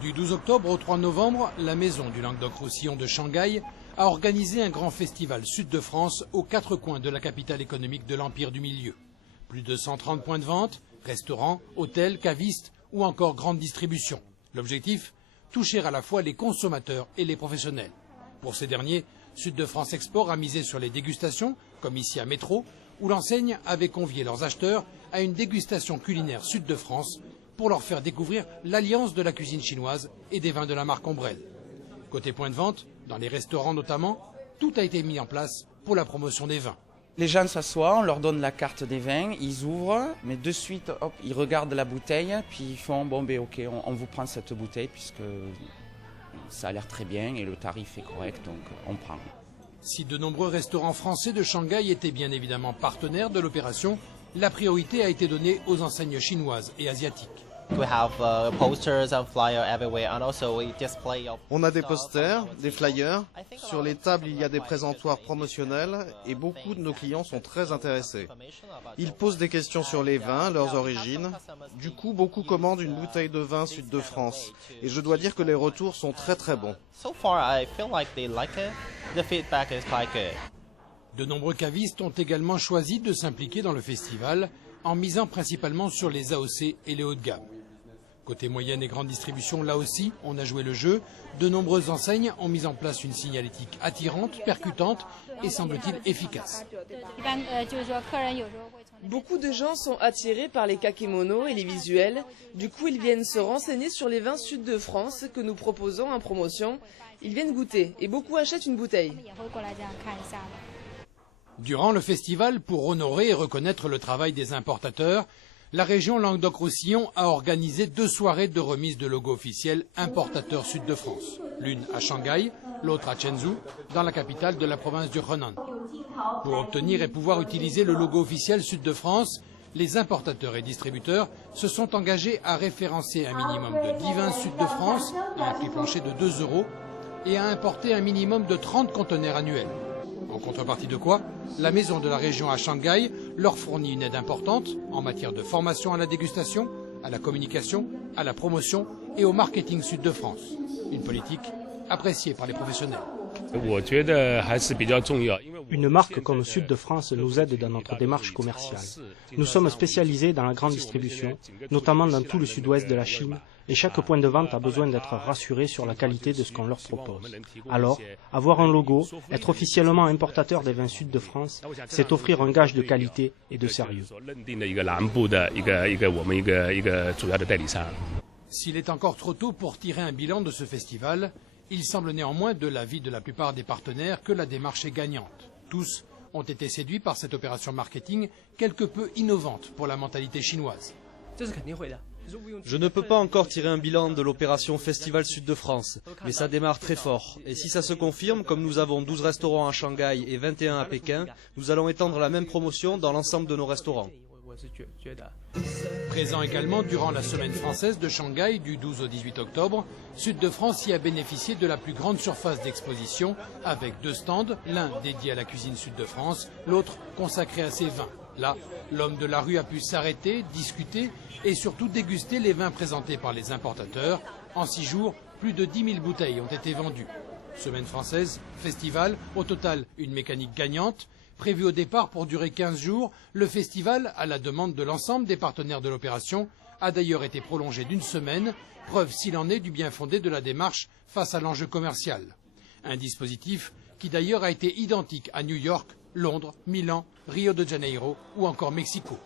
Du 12 octobre au 3 novembre, la maison du Languedoc-Roussillon de Shanghai a organisé un grand festival Sud de France aux quatre coins de la capitale économique de l'Empire du Milieu. Plus de 130 points de vente, restaurants, hôtels, cavistes ou encore grande distribution. L'objectif, toucher à la fois les consommateurs et les professionnels. Pour ces derniers, Sud de France Export a misé sur les dégustations, comme ici à Métro, où l'enseigne avait convié leurs acheteurs à une dégustation culinaire Sud de France pour leur faire découvrir l'alliance de la cuisine chinoise et des vins de la marque Ombrelle. Côté point de vente, dans les restaurants notamment, tout a été mis en place pour la promotion des vins. Les gens s'assoient, on leur donne la carte des vins, ils ouvrent, mais de suite, hop, ils regardent la bouteille, puis ils font, bon ben ok, on vous prend cette bouteille puisque ça a l'air très bien et le tarif est correct, donc on prend. Si de nombreux restaurants français de Shanghai étaient bien évidemment partenaires de l'opération, la priorité a été donnée aux enseignes chinoises et asiatiques. On a des posters, des flyers. Sur les tables, il y a des présentoirs promotionnels et beaucoup de nos clients sont très intéressés. Ils posent des questions sur les vins, leurs origines. Du coup, beaucoup commandent une bouteille de vin Sud de France. Et je dois dire que les retours sont très très bons. De nombreux cavistes ont également choisi de s'impliquer dans le festival en misant principalement sur les AOC et les hauts de gamme. Côté moyenne et grande distribution, là aussi, on a joué le jeu. De nombreuses enseignes ont mis en place une signalétique attirante, percutante et semble-t-il efficace. Beaucoup de gens sont attirés par les kakémonos et les visuels. Du coup, ils viennent se renseigner sur les vins Sud de France que nous proposons en promotion. Ils viennent goûter et beaucoup achètent une bouteille. Durant le festival, pour honorer et reconnaître le travail des importateurs, la région Languedoc-Roussillon a organisé 2 soirées de remise de logo officiel Importateur Sud de France. L'une à Shanghai, l'autre à Chenzhou, dans la capitale de la province du Henan. Pour obtenir et pouvoir utiliser le logo officiel Sud de France, les importateurs et distributeurs se sont engagés à référencer un minimum de 10 vins Sud de France à un prix plancher de 2 € et à importer un minimum de 30 conteneurs annuels. En contrepartie de quoi, la maison de la région à Shanghai leur fournit une aide importante en matière de formation à la dégustation, à la communication, à la promotion et au marketing Sud de France. Une politique appréciée par les professionnels. Une marque comme Sud de France nous aide dans notre démarche commerciale. Nous sommes spécialisés dans la grande distribution, notamment dans tout le sud-ouest de la Chine, et chaque point de vente a besoin d'être rassuré sur la qualité de ce qu'on leur propose. Alors, avoir un logo, être officiellement importateur des vins Sud de France, c'est offrir un gage de qualité et de sérieux. S'il est encore trop tôt pour tirer un bilan de ce festival, il semble néanmoins de l'avis de la plupart des partenaires que la démarche est gagnante. Tous ont été séduits par cette opération marketing quelque peu innovante pour la mentalité chinoise. Je ne peux pas encore tirer un bilan de l'opération Festival Sud de France, mais ça démarre très fort. Et si ça se confirme, comme nous avons 12 restaurants à Shanghai et 21 à Pékin, nous allons étendre la même promotion dans l'ensemble de nos restaurants. Présent également durant la semaine française de Shanghai du 12 au 18 octobre, Sud de France y a bénéficié de la plus grande surface d'exposition avec 2 stands, l'un dédié à la cuisine Sud de France, l'autre consacré à ses vins. Là, l'homme de la rue a pu s'arrêter, discuter et surtout déguster les vins présentés par les importateurs. En 6 jours, plus de 10 000 bouteilles ont été vendues. Semaine française, festival, au total une mécanique gagnante. Prévu au départ pour durer 15 jours, le festival, à la demande de l'ensemble des partenaires de l'opération, a d'ailleurs été prolongé d'1 semaine, preuve s'il en est du bien fondé de la démarche face à l'enjeu commercial. Un dispositif qui d'ailleurs a été identique à New York, Londres, Milan, Rio de Janeiro ou encore Mexico.